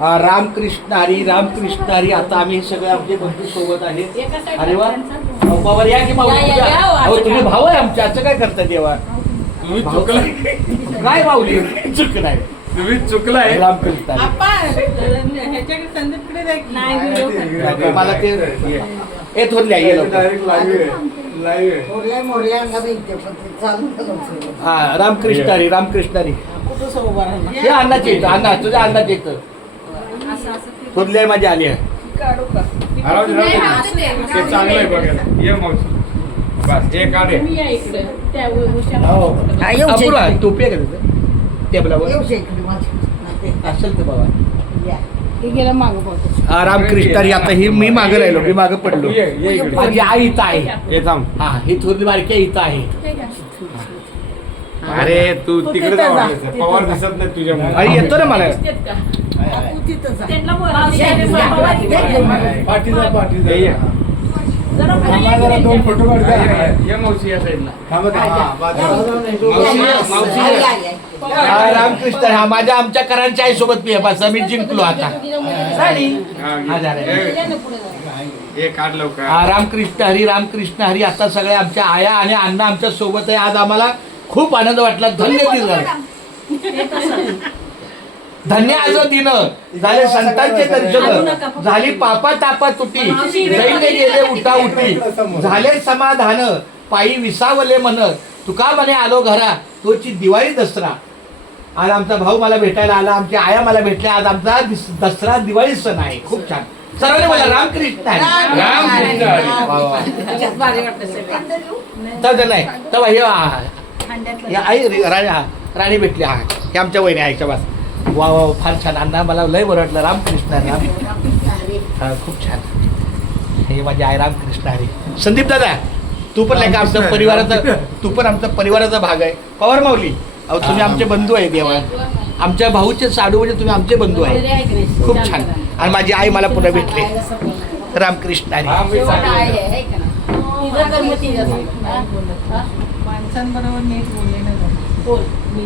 हा, रामकृष्ण हरी रामकृष्ण हरी आता आम्ही सगळे आमचे बंधू सोबत आहेत. अरे वा. अहो, बाबा या की भाऊ हो, तुम्ही? भाऊ आहे आमचे असं काय करता देवा? तुम्ही भाऊ- चुकलाय काय भाऊली चुक नाही. तुम्ही चुकलाय. रामकृष्ण मला ते हे थोरल्या ये लवकर. डायरेक्ट लाईव्ह लाईव्ह मोरल्या मोरल्या अंगाला इथे पण ते चालू करायचं. हा रामकृष्ण हरी रामकृष्ण हरी कुठं उभा राहिला? हे अन्नाचे येतं अण्णा तुझ्या अन्नाचे येतं असं- असं ते थोरल्या माझी आली आहे काढू का? राहू दे, राहू दे. असं ते. ते चांगलं आहे बघायला ये मावशी बस हे काढे तुम्ही या इकडे. त्या उशा- हो. हा, येऊ अपुरा शकते. टोपी आहे का तुझं टेबलावर येऊ शकली माझी. असेल तर बाबा या. हे गेलं मागं. हा रामकृष्ण आता ही मी मागे राहिलो मी मागे पडलो ये ये इकडे माझी आई इथं आहे ये थांब हा ही थोरली बारकी इथं आहे. अरे तू तू तिकडे तिथं जा, पवार. दिसत नाही तुझ्या मुळे. आई येतो ना मला दिसतेत का? तू तिथं जा. त्यांना. पाठीचा पाठीचा ये, ये. जरा दोन. फोटो मावशी या साईडला. हा, रामकृष्ण हा माझ्या आमच्या करांच्या आई सोबत मी बस मी जिंकलो आता. साडी. हा, हा, हा रामकृष्ण हरी रामकृष्ण हरी. आता सगळे आमच्या आया आणि अण्णा आमच्यासोबत आहे. आज आम्हाला खूप आनंद वाटला. धन्य दिन झालं धन्य आज दिन. झाले संतांचे दर्शन झाली पापा तापा तुटी दैन्य गेले उठा उठी. झाले समाधान. पायी विसावले मन. तुका म्हणे आलो घरा. तोची दिवाळी दसरा. आज आमचा भाऊ मला भेटायला आला आमच्या आया मला भेटल्या. आज आमचा दिस- दसरा दिवाळी सण आहे. खूप छान. सर्वांनी मला रामकृष्ण. तर नाही तर आई राणी हा राणी भेटली हा. हे आमच्या वहिनी आईच्या बस. वा वा फार छान. अण्णा मला लय बरं वाटलं. रामकृष्ण राम हा, खूप छान. हे माझे आई रामकृष्ण हरी संदीप दादा तू पण नाही का आमचा परिवाराचा. तू पण आमचा परिवाराचा भाग आहे. पवार माऊली अहो तुम्ही आमचे बंधू आहे देवा. आमच्या भाऊचे साडू म्हणजे तुम्ही आमचे बंधू आहे आहे? खूप छान. आणि माझी आई मला पुन्हा भेटली. रामकृष्ण हरी. आहे, आहे? माणसांबरोबर नीट बोलले नाही बोल. मी